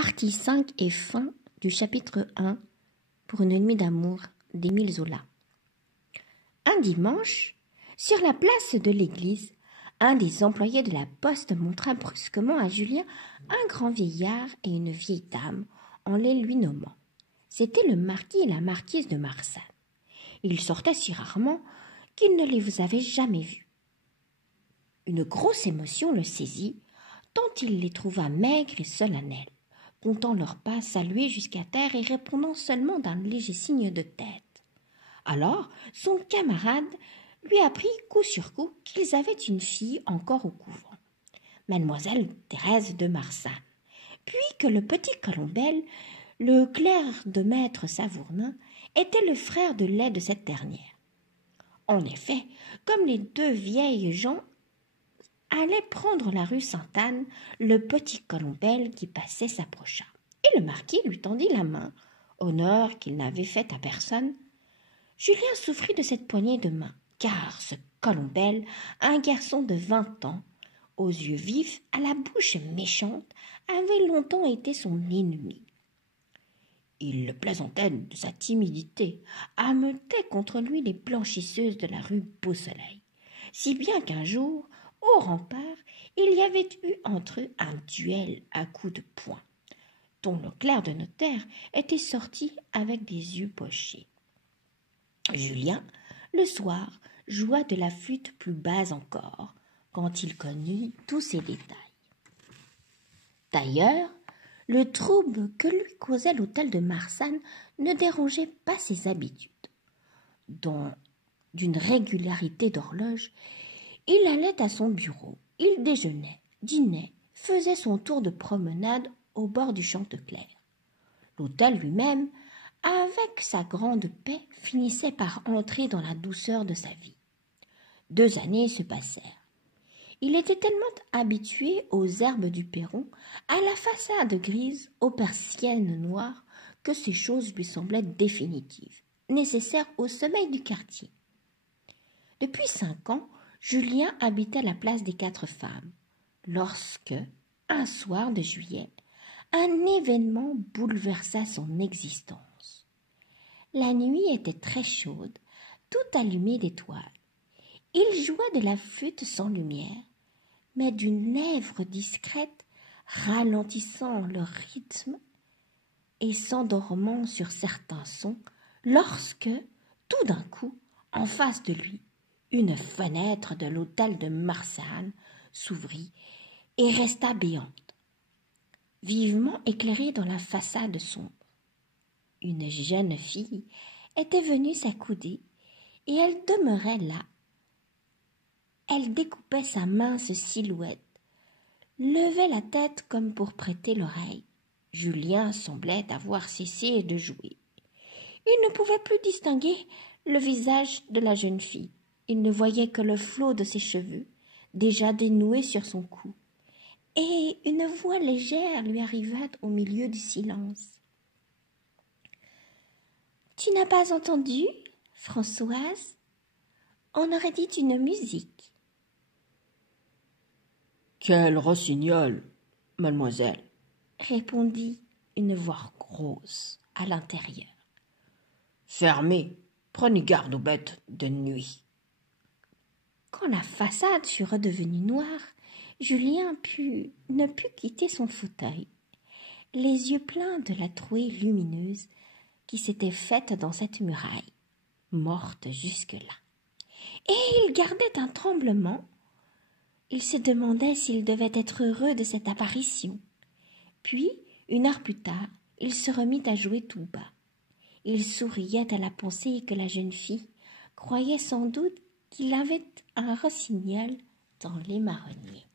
Partie 5 et fin du chapitre 1 pour une nuit d'amour d'Émile Zola. Un dimanche, sur la place de l'église, un des employés de la poste montra brusquement à Julien un grand vieillard et une vieille dame en les lui nommant. C'étaient le marquis et la marquise de Marsan. Ils sortaient si rarement qu'il ne les avait jamais vus. Une grosse émotion le saisit, tant il les trouva maigres et solennels, comptant leurs pas, salués jusqu'à terre et répondant seulement d'un léger signe de tête. Alors son camarade lui apprit coup sur coup qu'ils avaient une fille encore au couvent, mademoiselle Thérèse de Marsan, puis que le petit Colombel, le clerc de maître Savournin, était le frère de lait de cette dernière. En effet, comme les deux vieilles gens allaient prendre la rue Sainte-Anne, le petit Colombel qui passait s'approcha, et le marquis lui tendit la main, honneur qu'il n'avait fait à personne. Julien souffrit de cette poignée de main, car ce Colombel, un garçon de 20 ans, aux yeux vifs, à la bouche méchante, avait longtemps été son ennemi. Il le plaisantait de sa timidité, ameutait contre lui les blanchisseuses de la rue Beau-Soleil, si bien qu'un jour, au rempart, il y avait eu entre eux un duel à coups de poing, dont le clerc de notaire était sorti avec des yeux pochés. Julien, le soir, joua de la flûte plus bas encore, quand il connut tous ces détails. D'ailleurs, le trouble que lui causait l'hôtel de Marsan ne dérangeait pas ses habitudes. D'une régularité d'horloge, il allait à son bureau, il déjeunait, dînait, faisait son tour de promenade au bord du Chanteclair. L'hôtel lui-même, avec sa grande paix, finissait par entrer dans la douceur de sa vie. 2 années se passèrent. Il était tellement habitué aux herbes du perron, à la façade grise, aux persiennes noires, que ces choses lui semblaient définitives, nécessaires au sommeil du quartier. Depuis 5 ans, Julien habitait la place des 4 femmes, lorsque, un soir de juillet, un événement bouleversa son existence. La nuit était très chaude, tout allumée d'étoiles. Il jouait de la flûte sans lumière, mais d'une lèvre discrète, ralentissant le rythme et s'endormant sur certains sons, lorsque, tout d'un coup, en face de lui, une fenêtre de l'hôtel de Marsan s'ouvrit et resta béante, vivement éclairée dans la façade sombre. Une jeune fille était venue s'accouder et elle demeurait là. Elle découpait sa mince silhouette, levait la tête comme pour prêter l'oreille. Julien semblait avoir cessé de jouer. Il ne pouvait plus distinguer le visage de la jeune fille. Il ne voyait que le flot de ses cheveux, déjà dénoués sur son cou. Et une voix légère lui arriva au milieu du silence. « Tu n'as pas entendu, Françoise? On aurait dit une musique. » « Quel rossignol, mademoiselle !» répondit une voix grosse à l'intérieur. « Fermez, prenez garde aux bêtes de nuit. » Quand la façade fut redevenue noire, Julien ne put quitter son fauteuil, les yeux pleins de la trouée lumineuse qui s'était faite dans cette muraille, morte jusque-là. Et il gardait un tremblement. Il se demandait s'il devait être heureux de cette apparition. Puis, 1 heure plus tard, il se remit à jouer tout bas. Il souriait à la pensée que la jeune fille croyait sans doute qu'il avait un rossignol dans les marronniers.